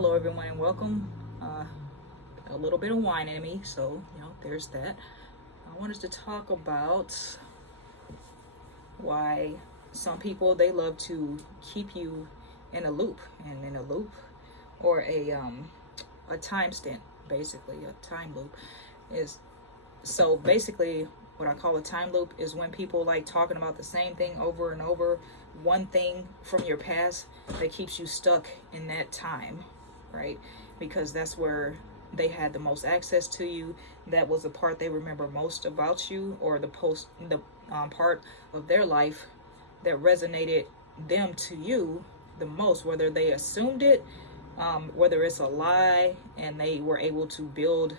Hello, everyone, and welcome. A little bit of wine in me, so there's that. I wanted to talk about why some people they love to keep you in a loop, and in a loop, or a time stint, basically a time loop is so basically what I call a time loop is when people like talking about the same thing over and over, one thing from your past that keeps you stuck in that time, right? Because that's where they had the most access to you. That was the part they remember most about you, or the part of their life that resonated them to you the most, whether they assumed it, whether it's a lie and they were able to build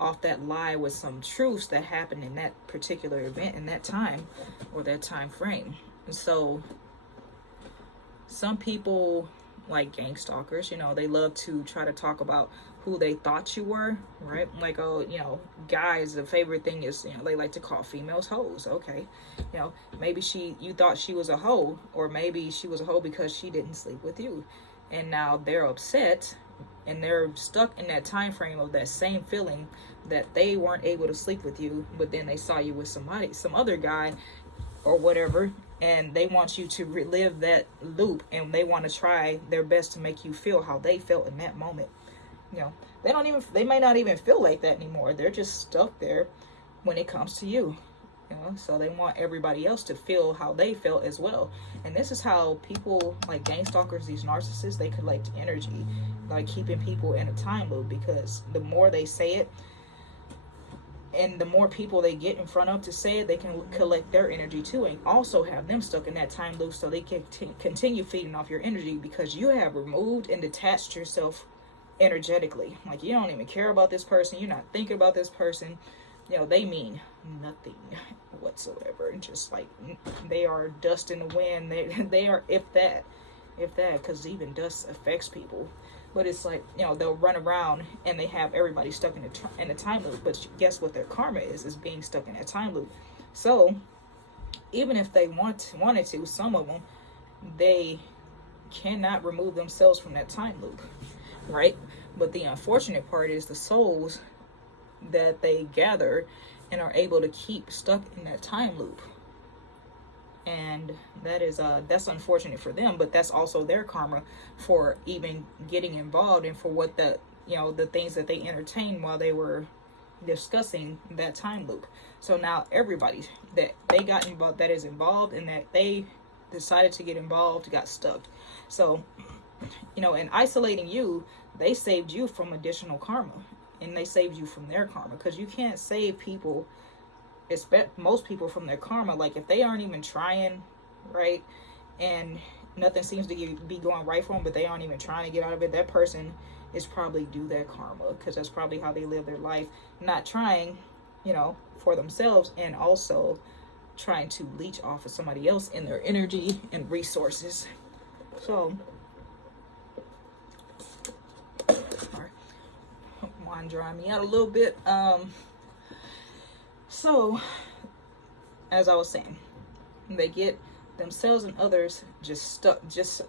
off that lie with some truths that happened in that particular event in that time or that time frame. And so some people, like gang stalkers, they love to try to talk about who they thought you were, right? Like, oh, guys, the favorite thing is, they like to call females hoes. Okay. Maybe you thought she was a hoe, or maybe she was a hoe because she didn't sleep with you. And now they're upset and they're stuck in that time frame of that same feeling that they weren't able to sleep with you, but then they saw you with some other guy or whatever, and they want you to relive that loop, and they want to try their best to make you feel how they felt in that moment. They may not even feel like that anymore. They're just stuck there when it comes to you. So they want everybody else to feel how they felt as well. And this is how people like gang stalkers, these narcissists, they collect energy, like keeping people in a time loop, because the more they say it and the more people they get in front of to say it, they can collect their energy too, and also have them stuck in that time loop so they can continue feeding off your energy, because you have removed and detached yourself energetically. Like, you don't even care about this person, you're not thinking about this person. They mean nothing whatsoever, and just like they are dust in the wind. They are, if that, because even dust affects people. But it's like, they'll run around and they have everybody stuck in a time loop. But guess what their karma is being stuck in a time loop. So even if they wanted to, some of them, they cannot remove themselves from that time loop, right? But the unfortunate part is the souls that they gather and are able to keep stuck in that time loop, and that's unfortunate for them, but that's also their karma for even getting involved, and for what the things that they entertained while they were discussing that time loop. So now everybody that they got involved, that is involved, and that they decided to get involved, got stuck. So in isolating you, they saved you from additional karma, and they saved you from their karma, because you can't save people, expect most people, from their karma. Like, if they aren't even trying, right, and nothing seems to be going right for them, but they aren't even trying to get out of it, that person is probably due that karma, because that's probably how they live their life, not trying for themselves, and also trying to leech off of somebody else in their energy and resources. So wine dry me out a little bit. So as I was saying, they get themselves and others just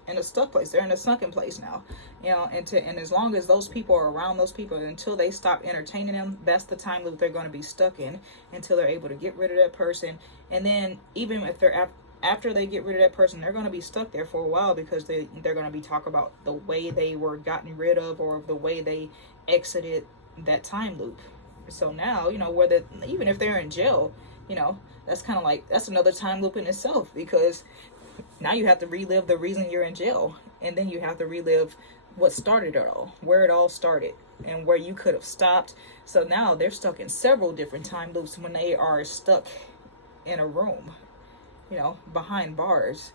in a stuck place. They're in a sunken place now, and as long as those people are around those people, until they stop entertaining them, that's the time loop they're going to be stuck in, until they're able to get rid of that person. And then even if they're after they get rid of that person, they're going to be stuck there for a while, because they're going to be talking about the way they were gotten rid of, or the way they exited that time loop. So now, whether even if they're in jail, that's kind of like, that's another time loop in itself, because now you have to relive the reason you're in jail, and then you have to relive what started it all, where it all started, and where you could have stopped. So now they're stuck in several different time loops when they are stuck in a room, behind bars.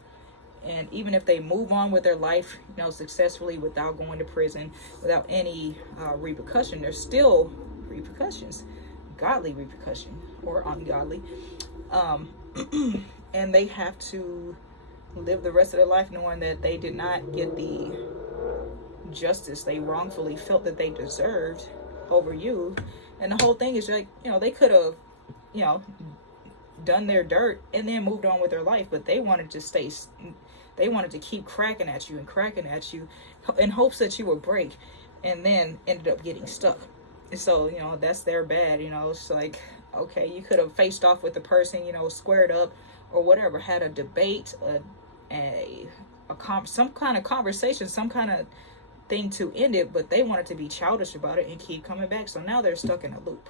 And even if they move on with their life, successfully, without going to prison, without any repercussion, there's still repercussions, godly repercussion or ungodly. And they have to live the rest of their life knowing that they did not get the justice they wrongfully felt that they deserved over you. And the whole thing is like, they could have, done their dirt and then moved on with their life, but they wanted to They wanted to keep cracking at you in hopes that you would break, and then ended up getting stuck. And so, that's their bad. It's like, okay, you could have faced off with the person, squared up or whatever, had a debate, some kind of conversation, some kind of thing to end it, but they wanted to be childish about it and keep coming back. So now they're stuck in a loop.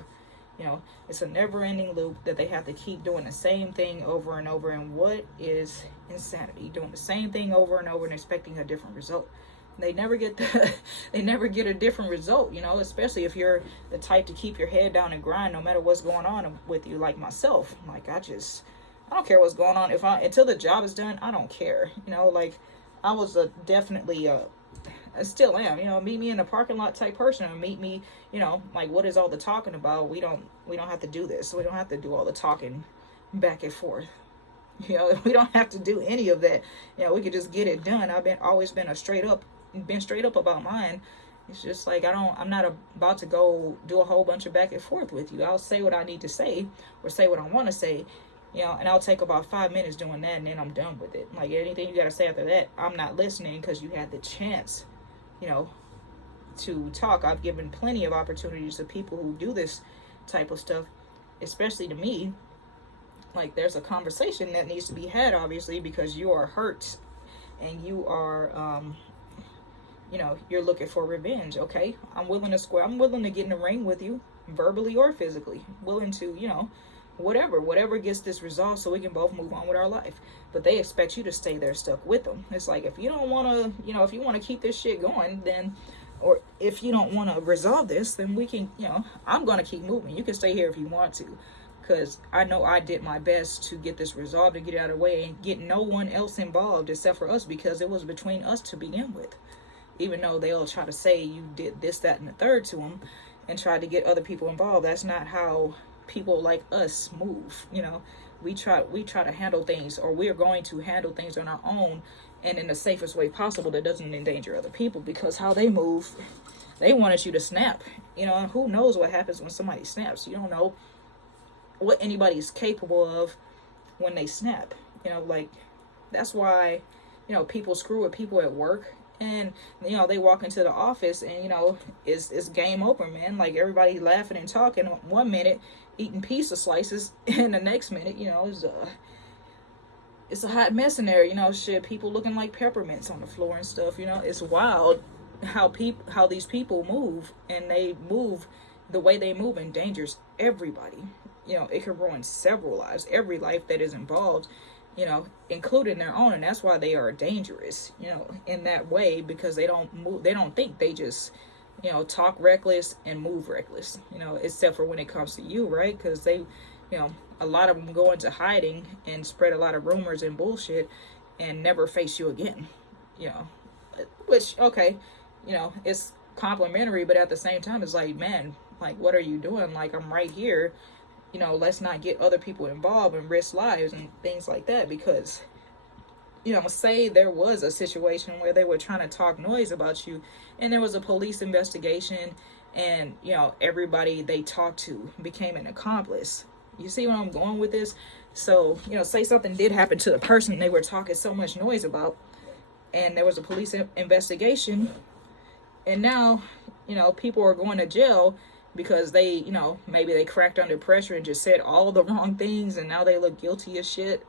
It's a never-ending loop that they have to keep doing the same thing over and over. And what is insanity? Doing the same thing over and over and expecting a different result. They never get they never get a different result, especially if you're the type to keep your head down and grind no matter what's going on with you, like myself. Like, I don't care what's going on. Until the job is done, I don't care. Like, I was definitely I still am, meet me in a parking lot type person, or meet me, like, what is all the talking about? We don't have to do this. We don't have to do all the talking back and forth. We don't have to do any of that. We could just get it done. I've always been straight up about mine. It's just like, I'm not about to go do a whole bunch of back and forth with you. I'll say what I need to say, or say what I want to say, and I'll take about 5 minutes doing that, and then I'm done with it. Like, anything you got to say after that, I'm not listening, because you had the chance, to talk. I've given plenty of opportunities to people who do this type of stuff, especially to me. Like, there's a conversation that needs to be had, obviously, because you are hurt and you are, you're looking for revenge. Okay, I'm willing to get in the ring with you, verbally or physically. Willing to, whatever gets this resolved, so we can both move on with our life. But they expect you to stay there stuck with them. It's like, if you don't want to, if you want to keep this shit going, then, or if you don't want to resolve this, then we can, I'm going to keep moving. You can stay here if you want to, because I know I did my best to get this resolved, to get it out of the way, and get no one else involved except for us, because it was between us to begin with. Even though they'll try to say you did this, that, and the third to them, and try to get other people involved. That's not how people like us move. We try to handle things, or we're going to handle things on our own, and in the safest way possible that doesn't endanger other people, because how they move, they wanted you to snap. And who knows what happens when somebody snaps. You don't know what anybody's capable of when they snap. Like, that's why, people screw with people at work, and they walk into the office, and it's game over, man. Like, everybody laughing and talking 1 minute, eating pizza slices, and the next minute, it's a hot mess in there. People looking like peppermints on the floor and stuff. It's wild how these people move, and they move the way they move endangers everybody. It can ruin several lives, every life that is involved, including their own. And that's why they are dangerous, in that way, because they don't think, they just, talk reckless and move reckless, except for when it comes to you, right? Because they, a lot of them go into hiding and spread a lot of rumors and bullshit and never face you again, which, okay, it's complimentary, but at the same time, it's like, man, like, what are you doing? Like, I'm right here. Let's not get other people involved and risk lives and things like that, because, say there was a situation where they were trying to talk noise about you, and there was a police investigation, and, everybody they talked to became an accomplice. You see where I'm going with this? So, say something did happen to the person they were talking so much noise about, and there was a police investigation, and now, people are going to jail because they, maybe they cracked under pressure and just said all the wrong things, and now they look guilty as shit.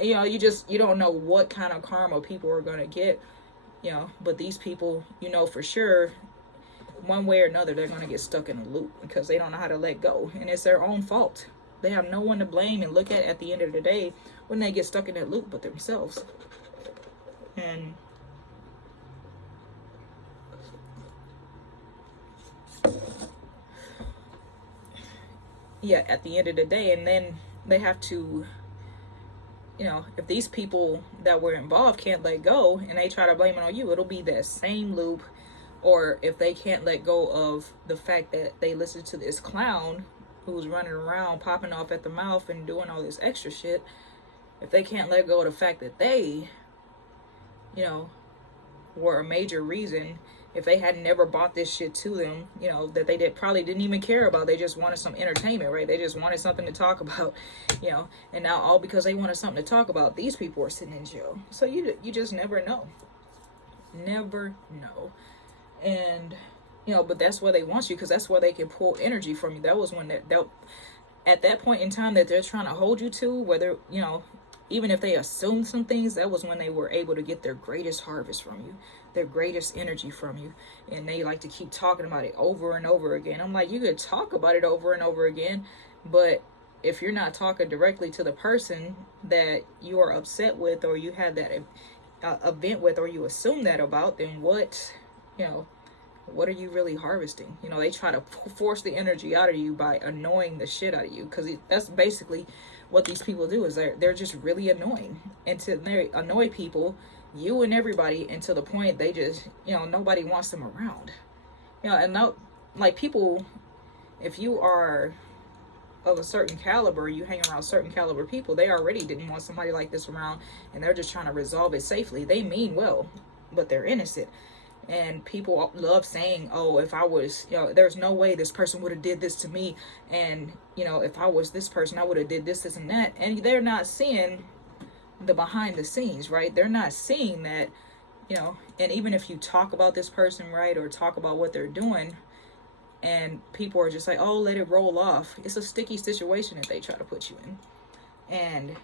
You don't know what kind of karma people are going to get, but these people, for sure, one way or another, they're going to get stuck in a loop, because they don't know how to let go, and it's their own fault. They have no one to blame and look at the end of the day when they get stuck in that loop but themselves. And yeah, at the end of the day, and then they have to, if these people that were involved can't let go and they try to blame it on you, it'll be that same loop. Or if they can't let go of the fact that they listened to this clown who's running around popping off at the mouth and doing all this extra shit, if they can't let go of the fact that they, were a major reason if they had never bought this shit to them, you know, that they probably didn't even care about. They just wanted some entertainment, right? They just wanted something to talk about, you know. And now all because they wanted something to talk about, these people are sitting in jail. So you just never know. Never know. And, you know, but that's where they want you, because that's where they can pull energy from you. That was when that at that point in time that they're trying to hold you to, whether, you know, even if they assumed some things, that was when they were able to get their greatest harvest from you, their greatest energy from you. And they like to keep talking about it over and over again. I'm like, you could talk about it over and over again, but if you're not talking directly to the person that you are upset with, or you had that event with, or you assume that about, then what, you know, what are you really harvesting? You know, they try to force the energy out of you by annoying the shit out of you, because that's basically what these people do. Is they're just really annoying, and they annoy people, you and everybody, and to the point they just, you know, nobody wants them around. You know, and now, like, people, if you are of a certain caliber, you hang around certain caliber people, they already didn't want somebody like this around, and they're just trying to resolve it safely. They mean well, but they're innocent. And people love saying, oh, if I was, you know, there's no way this person would have did this to me, and, you know, if I was this person, I would have did this, this, and that. And they're not seeing the behind the scenes, right? They're not seeing that, you know. And even if you talk about this person, right, or talk about what they're doing, and people are just like, oh, let it roll off, it's a sticky situation that they try to put you in. And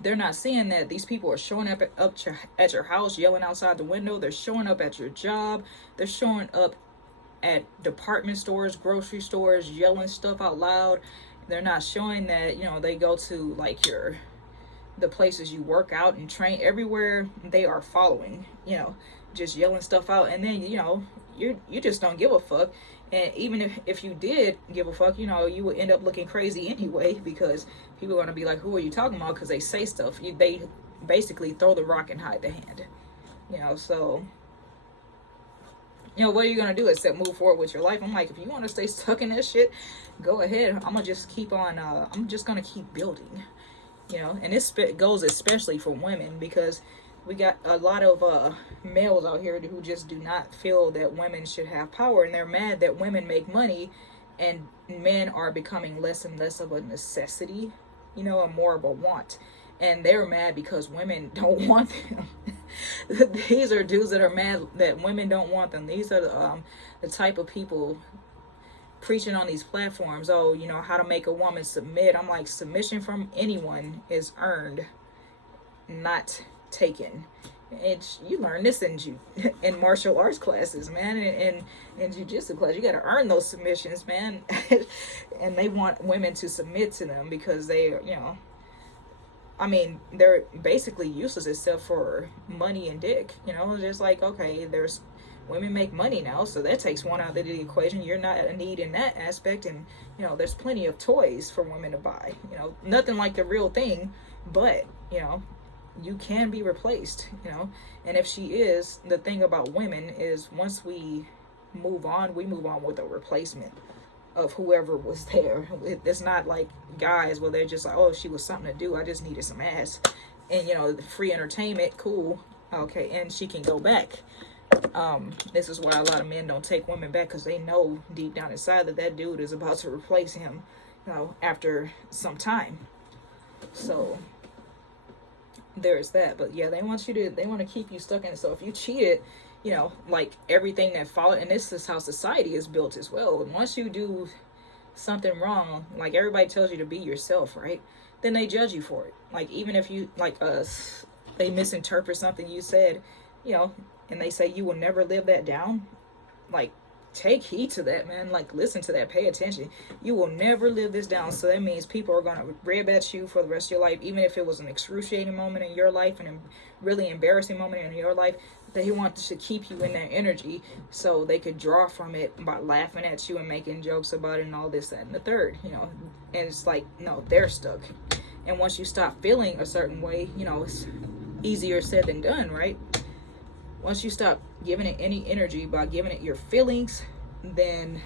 they're not seeing that these people are showing up at your house, yelling outside the window. They're showing up at your job. They're showing up at department stores, grocery stores, yelling stuff out loud. They're not showing that, you know, they go to, like, the places you work out and train. Everywhere they are following, you know, just yelling stuff out. And then, you know, you just don't give a fuck. And even if you did give a fuck, you know, you would end up looking crazy anyway, because people are going to be like, who are you talking about? Because they say stuff. They basically throw the rock and hide the hand. You know, so, you know, what are you going to do except move forward with your life? I'm like, if you want to stay stuck in that shit, go ahead. I'm going to just keep on, I'm just going to keep building. You know, and this goes especially for women, because we got a lot of males out here who just do not feel that women should have power, and they're mad that women make money and men are becoming less and less of a necessity, you know, and more of a want. And they're mad because women don't want them. These are dudes that are mad that women don't want them. These are the type of people preaching on these platforms, oh, you know, how to make a woman submit. I'm like, submission from anyone is earned, not taken. It's, you learn this in martial arts classes, man, and in jiu-jitsu class. You got to earn those submissions, man. And they want women to submit to them because they, you know, I mean, they're basically useless except for money and dick. You know, just like, okay, there's women make money now, so that takes one out of the equation. You're not a need in that aspect. And, you know, there's plenty of toys for women to buy. You know, nothing like the real thing, but, you know, you can be replaced, you know. And if she is, the thing about women is once we move on with a replacement of whoever was there. It's not like guys where they're just like, oh, she was something to do, I just needed some ass, and, you know, the free entertainment, cool, okay, and she can go back. This is why a lot of men don't take women back, because they know deep down inside that dude is about to replace him, you know, after some time. So there's that. But yeah, they want to keep you stuck in it. So if you cheated, you know, like everything that followed, and this is how society is built as well. And once you do something wrong, like everybody tells you to be yourself, right? Then they judge you for it. Like, even if you, like us, they misinterpret something you said, you know, and they say you will never live that down. Like, take heed to that, man. Like, listen to that, pay attention. You will never live this down. So that means people are going to rib at you for the rest of your life, even if it was an excruciating moment in your life and a really embarrassing moment in your life. They want to keep you in that energy so they could draw from it by laughing at you and making jokes about it and all this, that, and the third, you know. And it's like, no, they're stuck. And once you stop feeling a certain way, you know, it's easier said than done, right? Once you stop giving it any energy by giving it your feelings, then,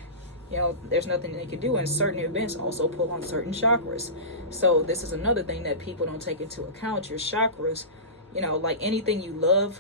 you know, there's nothing they can do. And certain events also pull on certain chakras. So this is another thing that people don't take into account. Your chakras, you know, like anything you love,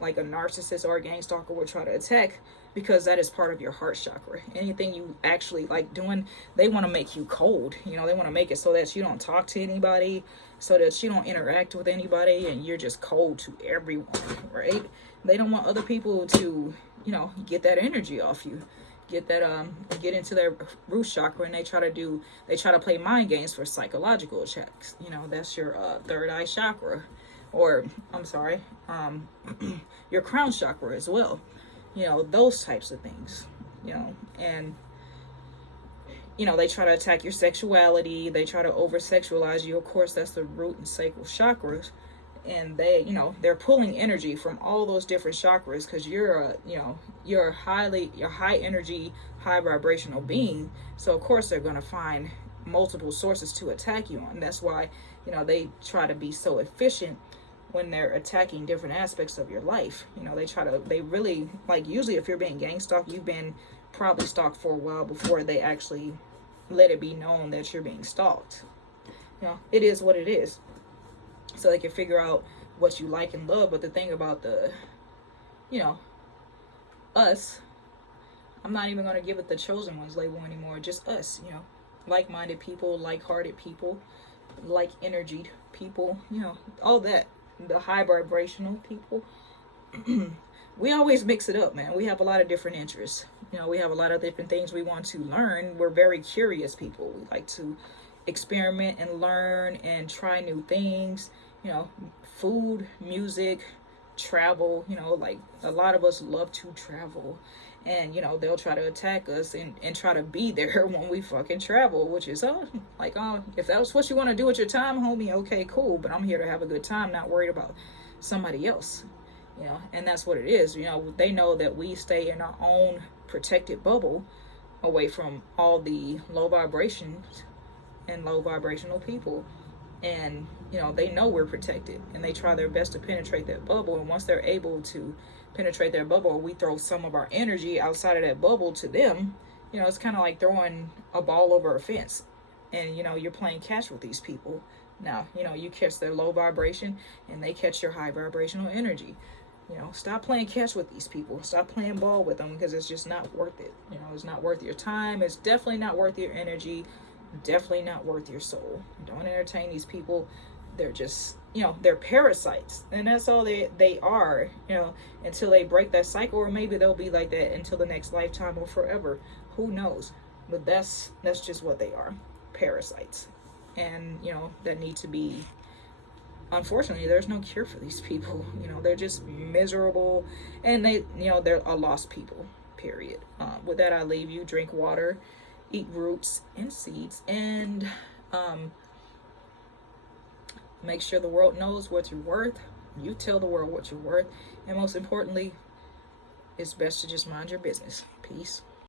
like a narcissist or a gang stalker will try to attack, because that is part of your heart chakra. Anything you actually like doing, they want to make you cold. You know, they want to make it so that you don't talk to anybody, so that you don't interact with anybody, and you're just cold to everyone, right? They don't want other people to, you know, get that energy off you, get that get into their root chakra, and they try to play mind games for psychological checks. You know, that's your third eye chakra, or I'm sorry, your crown chakra as well. You know, those types of things. You know, and you know, they try to attack your sexuality, they try to over sexualize you. Of course, that's the root and sacral chakras, and they, you know, they're pulling energy from all those different chakras, because you're a, you know, you're high energy, high vibrational being. So of course they're going to find multiple sources to attack you on. That's why, you know, they try to be so efficient when they're attacking different aspects of your life. You know, they really, like, usually if you're being gang stalked, you've been probably stalked for a while before they actually let it be known that you're being stalked. You know, it is what it is. So they can figure out what you like and love. But the thing about you know, us, I'm not even going to give it the chosen ones label anymore. Just us, you know, like-minded people, like-hearted people, like-energied people, you know, all that. The high vibrational people. We always mix it up, man. We have a lot of different interests. You know, we have a lot of different things we want to learn. We're very curious people. We like to experiment and learn and try new things. You know, food, music, travel. You know, like a lot of us love to travel. And, you know, they'll try to attack us and try to be there when we fucking travel, which is, if that's what you want to do with your time, homie, okay, cool. But I'm here to have a good time, not worried about somebody else. You know, and that's what it is. You know, they know that we stay in our own protected bubble away from all the low vibrations and low vibrational people. And, you know, they know we're protected, and they try their best to penetrate that bubble. And once they're able to penetrate their bubble, we throw some of our energy outside of that bubble to them. You know, it's kind of like throwing a ball over a fence, and, you know, you're playing catch with these people. Now, you know, you catch their low vibration and they catch your high vibrational energy. You know, stop playing catch with these people. Stop playing ball with them, because it's just not worth it. You know, it's not worth your time. It's definitely not worth your energy. Definitely not worth your soul. Don't entertain these people. They're just, you know, they're parasites. And that's all they are, you know, until they break that cycle. Or maybe they'll be like that until the next lifetime or forever. Who knows? But that's just what they are. Parasites. And, you know, that need to be... Unfortunately, there's no cure for these people. You know, they're just miserable, and they, you know, they're a lost people, period. With that, I leave you. Drink water, eat roots and seeds, and make sure the world knows what you're worth. You tell the world what you're worth, and most importantly, it's best to just mind your business. Peace.